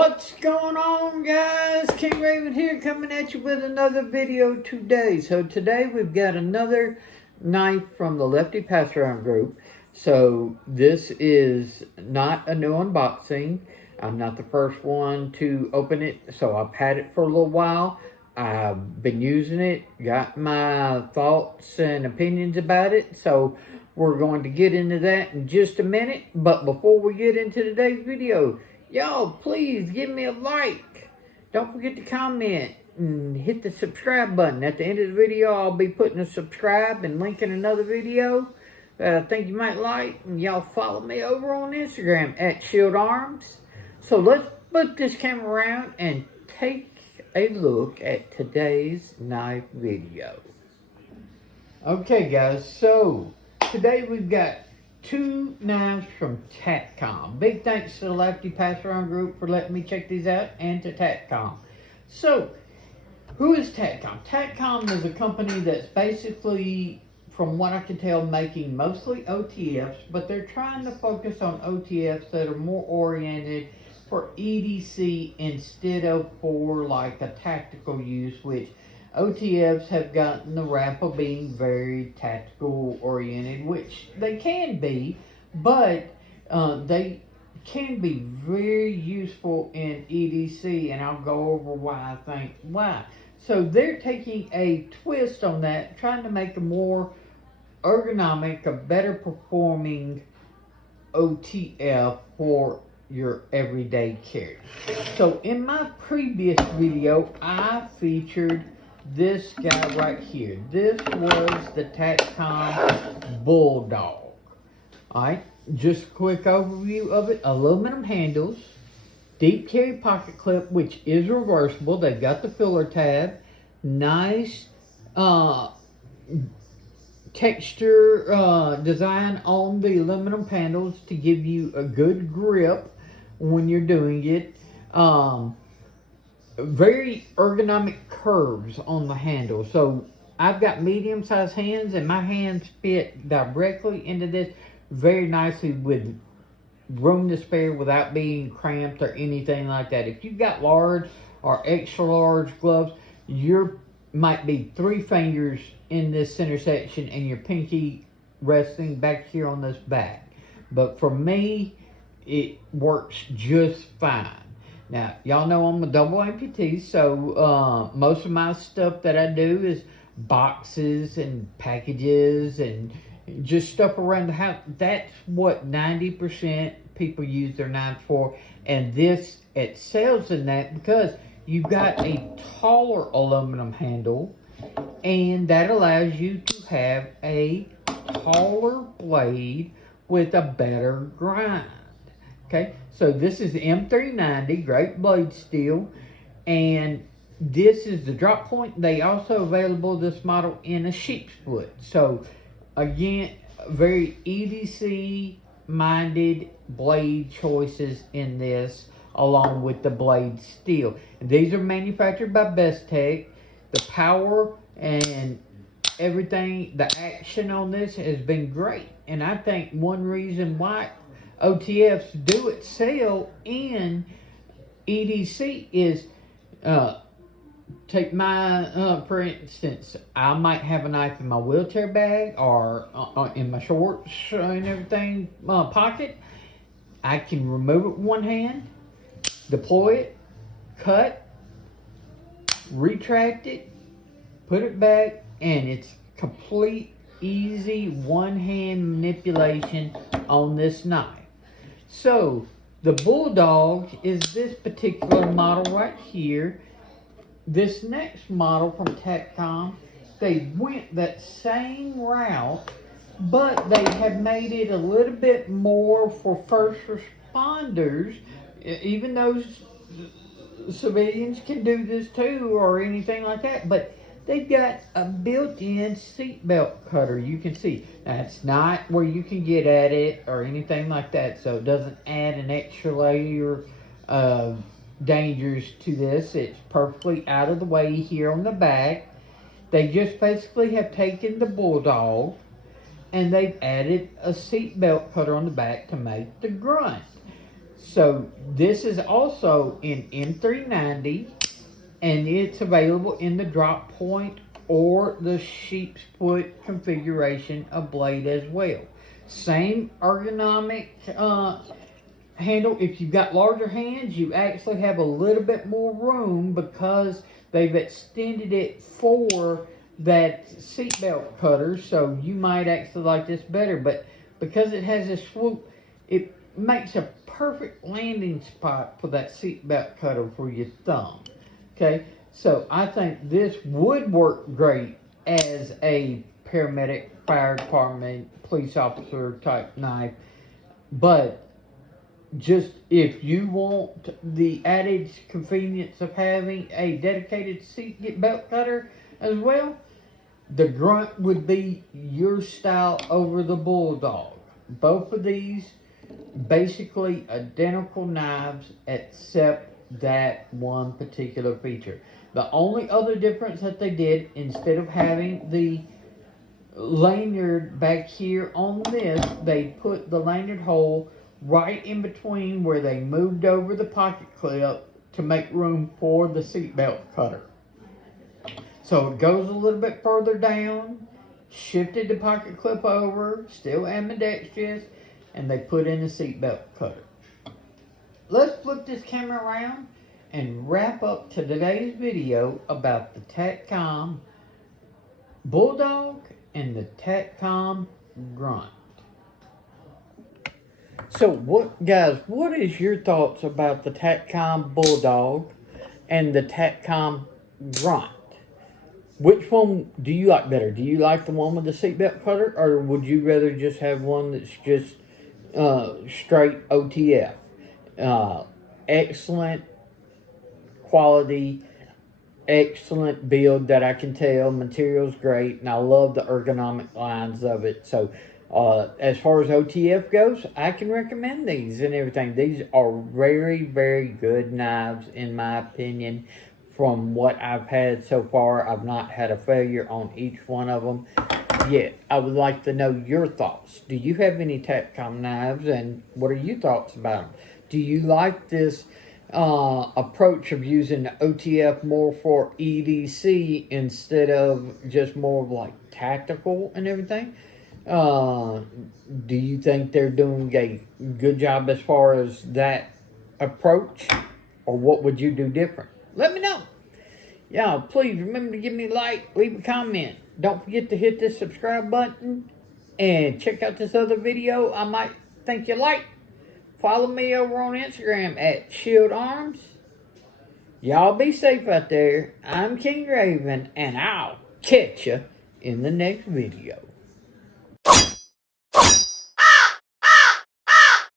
What's going on, guys? King Raven here, coming at you with another video today. So today we've got another knife from the Lefty Pass Around group. So this is not a new unboxing. I'm not the first one to open it, so I've had it for a little while. I've been using it, got my thoughts and opinions about it, so we're going to get into that in just a minute. But before we get into today's video, y'all, please give me a like. Don't forget to comment and hit the subscribe button. At the end of the video, I'll be putting a subscribe and linking another video that I think you might like. And y'all follow me over on Instagram at Shield Arms. So let's put this camera around and take a look at today's knife video. Okay, guys, so today we've got two knives from Takcom. Big thanks to the Lefty Pass Around group for letting me check these out, and to Takcom. So, who is Takcom? Takcom is a company that's basically, from what I can tell, making mostly OTFs, but they're trying to focus on OTFs that are more oriented for EDC instead of for like a tactical use, which OTFs have gotten the rap of being very tactical oriented, which they can be, but they can be very useful in EDC, and I'll go over why I think why. So they're taking a twist on that, trying to make a more ergonomic, a better performing OTF for your everyday carry. So in my previous video, I featured this guy right here. This was the Takcom Bulldog. Alright, just a quick overview of it. Aluminum handles, deep carry pocket clip, which is reversible. They've got the filler tab, nice texture design on the aluminum panels to give you a good grip when you're doing it. Very ergonomic curves on the handle. So I've got medium-sized hands, and my hands fit directly into this very nicely with room to spare without being cramped or anything like that. If you've got large or extra large gloves, you might be 3 fingers in this center section and your pinky resting back here on this back. But for me, it works just fine. Now, y'all know I'm a double amputee, so most of my stuff that I do is boxes and packages and just stuff around the house. That's what 90% people use their knives for, and this excels in that because you've got a taller aluminum handle, and that allows you to have a taller blade with a better grind. Okay, so this is M390, great blade steel, and this is the drop point. They also available this model in a sheep split. So again, very EDC minded blade choices in this, along with the blade steel. And these are manufactured by Bestech. The power and everything, the action on this has been great, and I think one reason why OTFs do excel in EDC is, take my, for instance, I might have a knife in my wheelchair bag or in my shorts and everything pocket. I can remove it with one hand, deploy it, cut, retract it, put it back, and it's complete, easy, one-hand manipulation on this knife. So, the Bulldog is this particular model right here. This next model from Takcom, they went that same route, but they have made it a little bit more for first responders, even though civilians can do this too or anything like that. But they've got a built-in seatbelt cutter. You can see. Now, it's not where you can get at it or anything like that, so it doesn't add an extra layer of dangers to this. It's perfectly out of the way here on the back. They just basically have taken the Bulldog and they've added a seatbelt cutter on the back to make the Grunt. So this is also in M390, and it's available in the drop point or the sheep's foot configuration of blade as well. Same ergonomic handle. If you've got larger hands, you actually have a little bit more room because they've extended it for that seatbelt cutter, so you might actually like this better. But because it has a swoop, it makes a perfect landing spot for that seatbelt cutter for your thumb. Okay, so I think this would work great as a paramedic, fire department, police officer type knife. But just if you want the added convenience of having a dedicated seat belt cutter as well, the Grunt would be your style over the Bulldog. Both of these basically identical knives except that one particular feature. The only other difference that they did, instead of having the lanyard back here on this, they put the lanyard hole right in between where they moved over the pocket clip to make room for the seatbelt cutter. So it goes a little bit further down, shifted the pocket clip over, still ambidextrous, and they put in the seatbelt cutter. Let's flip this camera around and wrap up today's video about the Takcom Bulldog and the Takcom Grunt. So what is your thoughts about the Takcom Bulldog and the Takcom Grunt? Which one do you like better? Do you like the one with the seatbelt cutter, or would you rather just have one that's just straight OTF? Excellent quality, excellent build that I can tell. Material's great, and I love the ergonomic lines of it. So as far as OTF goes, I can recommend these and everything. These are very, very good knives in my opinion. From what I've had so far, I've not had a failure on each one of them yet. I would like to know your thoughts. Do you have any Takcom knives, and what are your thoughts about them? Do you like this approach of using the OTF more for EDC instead of just more of like tactical and everything? Do you think they're doing a good job as far as that approach, or what would you do different? Let me know. Y'all, please remember to give me a like, leave a comment. Don't forget to hit this subscribe button and check out this other video I might think you like. Follow me over on Instagram at Shield Arms. Y'all be safe out there. I'm King Raven, and I'll catch you in the next video.